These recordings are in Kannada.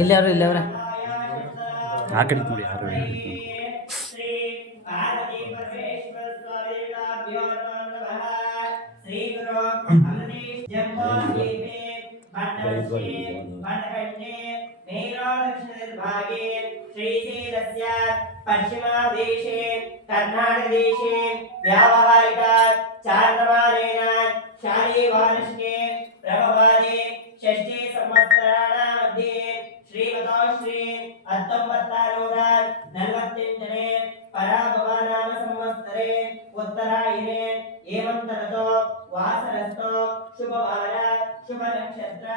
ಇಲ್ಲವ್ರ ಆ ಕಡೆ ನೋಡಿ ಯಾರು पश्चिमदेशे कर्नाटकदेशे व्यावहारिक चान्द्रमानेन शालीवार्षिके प्रभवादे षष्ठे संवत्सराणामध्ये श्रीमतो श्री 1948 पराभवानाम संवत्सरे उत्तरायणे हेमन्तऋतो वासरस्थो शुभवार शुभ नक्षत्र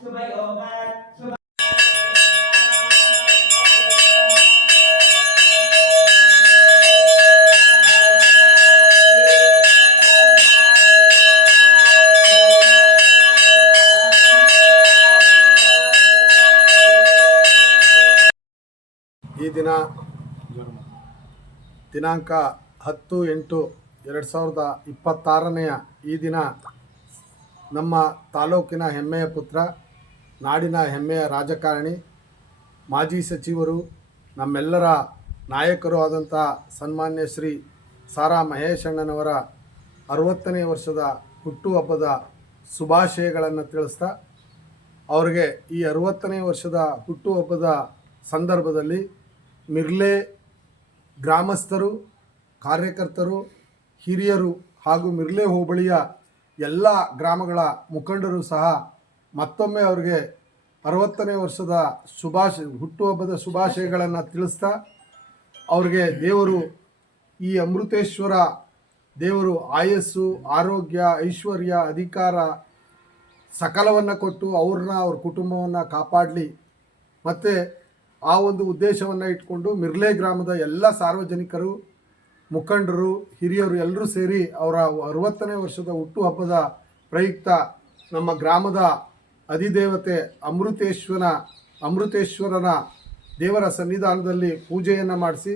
शुभ योग शुभ ಈ ದಿನಾಂಕ 10/8/2026 ಈ ದಿನ ನಮ್ಮ ತಾಲೂಕಿನ ಹೆಮ್ಮೆಯ ಪುತ್ರ, ನಾಡಿನ ಹೆಮ್ಮೆಯ ರಾಜಕಾರಣಿ, ಮಾಜಿ ಸಚಿವರು, ನಮ್ಮೆಲ್ಲರ ನಾಯಕರು ಆದಂಥ ಸನ್ಮಾನ್ಯ ಶ್ರೀ ಸಾರಾ ಮಹೇಶಣ್ಣನವರ 60ನೇ ವರ್ಷದ ಹುಟ್ಟುಹಬ್ಬದ ಶುಭಾಶಯಗಳನ್ನು ತಿಳಿಸ್ತಾ, ಅವರಿಗೆ ಈ 60ನೇ ವರ್ಷದ ಹುಟ್ಟುಹಬ್ಬದ ಸಂದರ್ಭದಲ್ಲಿ ಮಿರ್ಲೆ ಗ್ರಾಮಸ್ಥರು, ಕಾರ್ಯಕರ್ತರು, ಹಿರಿಯರು ಹಾಗೂ ಮಿರ್ಲೆ ಹೋಬಳಿಯ ಎಲ್ಲ ಗ್ರಾಮಗಳ ಮುಖಂಡರು ಸಹ ಮತ್ತೊಮ್ಮೆ ಅವರಿಗೆ 60ನೇ ವರ್ಷದ ಹುಟ್ಟುಹಬ್ಬದ ಶುಭಾಶಯಗಳನ್ನು ತಿಳಿಸ್ತಾ, ಅವ್ರಿಗೆ ದೇವರು ಈ ಅಮೃತೇಶ್ವರ ದೇವರು ಆಯಸ್ಸು, ಆರೋಗ್ಯ, ಐಶ್ವರ್ಯ, ಅಧಿಕಾರ ಸಕಲವನ್ನು ಕೊಟ್ಟು ಅವ್ರನ್ನ ಅವ್ರ ಕುಟುಂಬವನ್ನು ಕಾಪಾಡಲಿ. ಮತ್ತು ಆ ಒಂದು ಉದ್ದೇಶವನ್ನು ಇಟ್ಕೊಂಡು ಮಿರ್ಲೆ ಗ್ರಾಮದ ಎಲ್ಲ ಸಾರ್ವಜನಿಕರು, ಮುಖಂಡರು, ಹಿರಿಯರು ಎಲ್ಲರೂ ಸೇರಿ ಅವರ 60ನೇ ವರ್ಷದ ಹುಟ್ಟುಹಬ್ಬದ ಪ್ರಯುಕ್ತ ನಮ್ಮ ಗ್ರಾಮದ ಅಧಿದೇವತೆ ಅಮೃತೇಶ್ವರನ ದೇವರ ಸನ್ನಿಧಾನದಲ್ಲಿ ಪೂಜೆಯನ್ನು ಮಾಡಿಸಿ,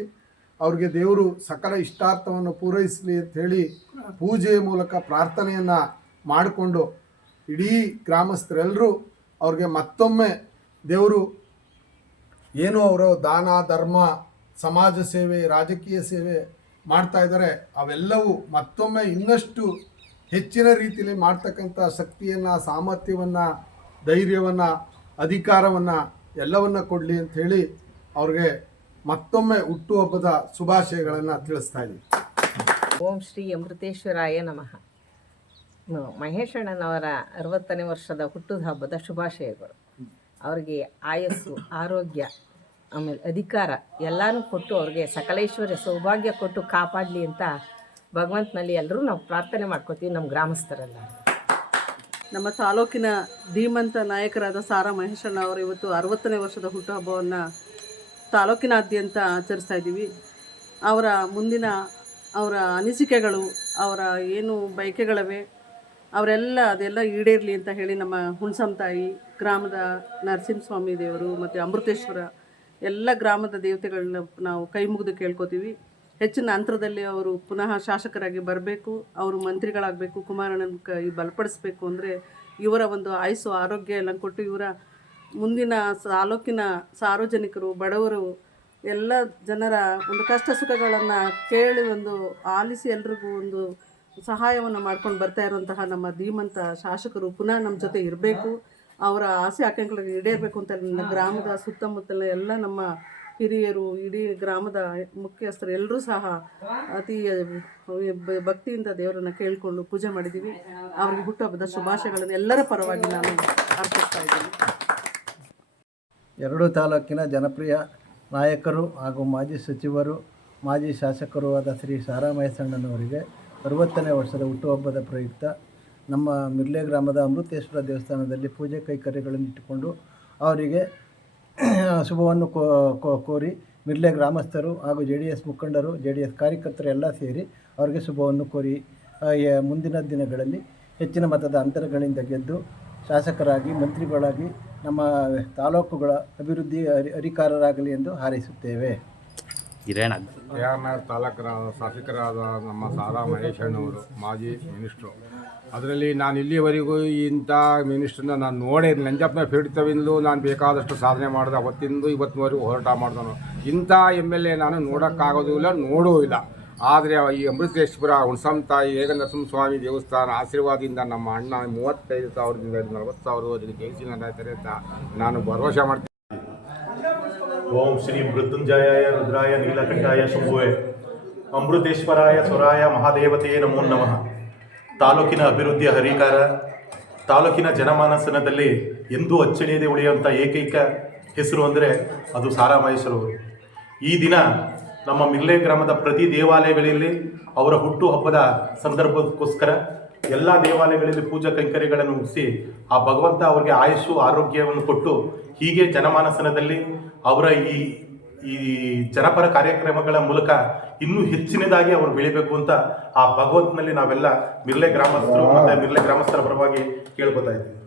ಅವ್ರಿಗೆ ದೇವರು ಸಕಲ ಇಷ್ಟಾರ್ಥವನ್ನು ಪೂರೈಸಲಿ ಅಂಥೇಳಿ ಪೂಜೆಯ ಮೂಲಕ ಪ್ರಾರ್ಥನೆಯನ್ನು ಮಾಡಿಕೊಂಡು ಇಡೀ ಗ್ರಾಮಸ್ಥರೆಲ್ಲರೂ ಅವ್ರಿಗೆ ಮತ್ತೊಮ್ಮೆ ದೇವರು ಏನು ಅವರು ದಾನ ಧರ್ಮ, ಸಮಾಜ ಸೇವೆ, ರಾಜಕೀಯ ಸೇವೆ ಮಾಡ್ತಾಯಿದ್ದಾರೆ, ಅವೆಲ್ಲವೂ ಮತ್ತೊಮ್ಮೆ ಇನ್ನಷ್ಟು ಹೆಚ್ಚಿನ ರೀತಿಯಲ್ಲಿ ಮಾಡ್ತಕ್ಕಂಥ ಶಕ್ತಿಯನ್ನು, ಸಾಮರ್ಥ್ಯವನ್ನು, ಧೈರ್ಯವನ್ನು, ಅಧಿಕಾರವನ್ನು ಎಲ್ಲವನ್ನು ಕೊಡಲಿ ಅಂಥೇಳಿ ಅವ್ರಿಗೆ ಮತ್ತೊಮ್ಮೆ ಹುಟ್ಟುಹಬ್ಬದ ಶುಭಾಶಯಗಳನ್ನು ತಿಳಿಸ್ತಾ ಇದ್ದೀವಿ. ಓಂ ಶ್ರೀ ಅಮೃತೇಶ್ವರಾಯ ನಮಃ. ಮಹೇಶಣ್ಣನವರ 60ನೇ ವರ್ಷದ ಹುಟ್ಟುಹಬ್ಬದ ಶುಭಾಶಯಗಳು. ಅವರಿಗೆ ಆಯಸ್ಸು, ಆರೋಗ್ಯ, ಆಮೇಲೆ ಅಧಿಕಾರ ಎಲ್ಲನೂ ಕೊಟ್ಟು ಅವ್ರಿಗೆ ಸಕಲೇಶ್ವರ್ಯ ಸೌಭಾಗ್ಯ ಕೊಟ್ಟು ಕಾಪಾಡಲಿ ಅಂತ ಭಗವಂತನಲ್ಲಿ ಎಲ್ಲರೂ ನಾವು ಪ್ರಾರ್ಥನೆ ಮಾಡ್ಕೋತೀವಿ, ನಮ್ಮ ಗ್ರಾಮಸ್ಥರೆಲ್ಲ. ನಮ್ಮ ತಾಲೂಕಿನ ಧೀಮಂತ ನಾಯಕರಾದ ಸಾರಾ ಮಹೇಶಣ್ಣ ಅವರು ಇವತ್ತು 60ನೇ ವರ್ಷದ ಹುಟ್ಟುಹಬ್ಬವನ್ನು ತಾಲೂಕಿನಾದ್ಯಂತ ಆಚರಿಸ್ತಾ ಇದ್ದೀವಿ. ಅವರ ಮುಂದಿನ ಅವರ ಅನಿಸಿಕೆಗಳು, ಅವರ ಏನು ಬಯಕೆಗಳಿವೆ ಅದೆಲ್ಲ ಈಡೇರಲಿ ಅಂತ ಹೇಳಿ ನಮ್ಮ ಹುಣಸಂತಾಯಿ ಗ್ರಾಮದ ನರಸಿಂಹಸ್ವಾಮಿ ದೇವರು ಮತ್ತು ಅಮೃತೇಶ್ವರ ಎಲ್ಲ ಗ್ರಾಮದ ದೇವತೆಗಳನ್ನ ನಾವು ಕೈ ಮುಗಿದು ಕೇಳ್ಕೊತೀವಿ. ಹೆಚ್ಚಿನ ಅಂತರದಲ್ಲಿ ಅವರು ಪುನಃ ಶಾಸಕರಾಗಿ ಬರಬೇಕು, ಅವರು ಮಂತ್ರಿಗಳಾಗಬೇಕು, ಕುಮಾರಣ್ಣನ ಬಲಪಡಿಸ್ಬೇಕು. ಅಂದರೆ ಇವರ ಒಂದು ಆಯುಸ್ಸು, ಆರೋಗ್ಯ ಎಲ್ಲ ಕೊಟ್ಟು ಇವರ ಮುಂದಿನ ತಾಲೂಕಿನ ಸಾರ್ವಜನಿಕರು, ಬಡವರು ಎಲ್ಲ ಜನರ ಒಂದು ಕಷ್ಟ ಸುಖಗಳನ್ನು ಕೇಳಿ ಒಂದು ಆಲಿಸಿ ಎಲ್ರಿಗೂ ಒಂದು ಸಹಾಯವನ್ನು ಮಾಡ್ಕೊಂಡು ಬರ್ತಾ ಇರುವಂತಹ ನಮ್ಮ ಧೀಮಂತ ಶಾಸಕರು ಪುನಃ ನಮ್ಮ ಜೊತೆ ಇರಬೇಕು, ಅವರ ಆಸೆ ಆಕಾಂಕ್ಷೆಗಳಿಗೆ ಈಡೇರಬೇಕು ಅಂತ ನನ್ನ ಗ್ರಾಮದ ಸುತ್ತಮುತ್ತಲ ಎಲ್ಲ ನಮ್ಮ ಹಿರಿಯರು, ಇಡೀ ಗ್ರಾಮದ ಮುಖ್ಯಸ್ಥರು ಎಲ್ಲರೂ ಸಹ ಅತಿ ಭಕ್ತಿಯಿಂದ ದೇವರನ್ನು ಕೇಳಿಕೊಂಡು ಪೂಜೆ ಮಾಡಿದ್ದೀವಿ. ಅವರಿಗೆ ಹುಟ್ಟುಹಬ್ಬದ ಶುಭಾಶಯಗಳನ್ನು ಎಲ್ಲರ ಪರವಾಗಿ ನಾನು ಅರ್ಪಿಸ್ತಾ ಇದ್ದೀನಿ. ಎರಡೂ ತಾಲೂಕಿನ ಜನಪ್ರಿಯ ನಾಯಕರು ಹಾಗೂ ಮಾಜಿ ಸಚಿವರು, ಮಾಜಿ ಶಾಸಕರು ಆದ ಶ್ರೀ ಸಾರಾ ಮಹೇಶಣ್ಣನವರಿಗೆ 60ನೇ ವರ್ಷದ ಹುಟ್ಟುಹಬ್ಬದ ಪ್ರಯುಕ್ತ ನಮ್ಮ ಮಿರ್ಲೆ ಗ್ರಾಮದ ಅಮೃತೇಶ್ವರ ದೇವಸ್ಥಾನದಲ್ಲಿ ಪೂಜೆ ಕೈಕರ್ಯಗಳನ್ನು ಇಟ್ಟುಕೊಂಡು ಅವರಿಗೆ ಶುಭವನ್ನು ಕೋರಿ ಮಿರ್ಲೆ ಗ್ರಾಮಸ್ಥರು ಹಾಗೂ JDS ಮುಖಂಡರು, JDS ಕಾರ್ಯಕರ್ತರು ಎಲ್ಲ ಸೇರಿ ಅವರಿಗೆ ಶುಭವನ್ನು ಕೋರಿ ಮುಂದಿನ ದಿನಗಳಲ್ಲಿ ಹೆಚ್ಚಿನ ಮತದ ಅಂತರಗಳಿಂದ ಗೆದ್ದು ಶಾಸಕರಾಗಿ, ಮಂತ್ರಿಗಳಾಗಿ ನಮ್ಮ ತಾಲೂಕುಗಳ ಅಭಿವೃದ್ಧಿ ಅಧಿಕಾರರಾಗಲಿ ಎಂದು ಹಾರೈಸುತ್ತೇವೆ. KR ನಗರ ತಾಲೂಕಿನ ಶಾಸಕರಾದ ನಮ್ಮ ಸಾರಾ ಮಹೇಶಣ್ಣವರು, ಮಾಜಿ ಮಿನಿಸ್ಟ್ರು, ಅದರಲ್ಲಿ ನಾನು ಇಲ್ಲಿವರೆಗೂ ಇಂಥ ಮಿನಿಸ್ಟ್ರನ್ನ ನಾನು ನೋಡೇ ನಂಜಪ್ಪನ ಪೀಡಿತವಿಂದಲೂ ನಾನು ಬೇಕಾದಷ್ಟು ಸಾಧನೆ ಮಾಡಿದೆ. ಅವತ್ತಿಂದು ಇವತ್ತಿನವರೆಗೂ ಹೋರಾಟ ಮಾಡಿದನು. ಇಂಥ MLA ನಾನು ನೋಡೋಕ್ಕಾಗೋದು ಇಲ್ಲ, ನೋಡೂ ಇಲ್ಲ. ಆದರೆ ಈ ಅಮೃತೇಶ್ವರ ಹುಣಸಮ್ಮ ತಾಯಿ ಏಕನರಸಿಂಹ ಸ್ವಾಮಿ ದೇವಸ್ಥಾನ ಆಶೀರ್ವಾದದಿಂದ ನಮ್ಮ ಅಣ್ಣ 35,000ದಿಂದ 40,000ವರೆಗೆ ಜಯಿಸಿದ್ದಾರೆ ಅಂತ ನಾನು ಭರವಸೆ ಮಾಡ್ತೀನಿ. ಓಂ ಶ್ರೀ ಮೃತ್ಯುಂಜಯಾಯ ರುದ್ರಾಯ ನೀಲಕಂಠಾಯ ಶಂಭುವೆ ಅಮೃತೇಶ್ವರಾಯ ಸ್ವರಾಯ ಮಹಾದೇವತೆಯೇ ನಮೋ ನಮಃ. ತಾಲೂಕಿನ ಅಭಿವೃದ್ಧಿಯ ಹರಿಕಾರ, ತಾಲೂಕಿನ ಜನಮಾನಸನದಲ್ಲಿ ಎಂದೂ ಅಚ್ಚಳಿಯದೆ ಉಳಿಯುವಂಥ ಏಕೈಕ ಹೆಸರು ಅಂದರೆ ಅದು ಸಾರಾ ಮಹೇಶ್ವರವರು. ಈ ದಿನ ನಮ್ಮ ಮಿರ್ಲೆ ಗ್ರಾಮದ ಪ್ರತಿ ದೇವಾಲಯಗಳಲ್ಲಿ ಅವರ ಹುಟ್ಟು ಹಬ್ಬದ ಸಂದರ್ಭಕ್ಕೋಸ್ಕರ ಎಲ್ಲ ದೇವಾಲಯಗಳಲ್ಲಿ ಪೂಜಾ ಕೈಂಕರ್ಯಗಳನ್ನು ಮುಗಿಸಿ ಆ ಭಗವಂತ ಅವರಿಗೆ ಆಯುಷು ಆರೋಗ್ಯವನ್ನು ಕೊಟ್ಟು ಹೀಗೆ ಜನಮಾನಸನದಲ್ಲಿ ಅವರ ಈ ಜನಪರ ಕಾರ್ಯಕ್ರಮಗಳ ಮೂಲಕ ಇನ್ನೂ ಹೆಚ್ಚಿನದಾಗಿ ಅವರು ಬೆಳಿಬೇಕು ಅಂತ ಆ ಭಗವಂತನಲ್ಲಿ ನಾವೆಲ್ಲ ಮಿರ್ಲೆ ಗ್ರಾಮಸ್ಥರು ಮತ್ತು ಮಿರ್ಲೆ ಗ್ರಾಮಸ್ಥರ ಪರವಾಗಿ ಕೇಳ್ಕೊತಾ ಇದ್ದೀವಿ.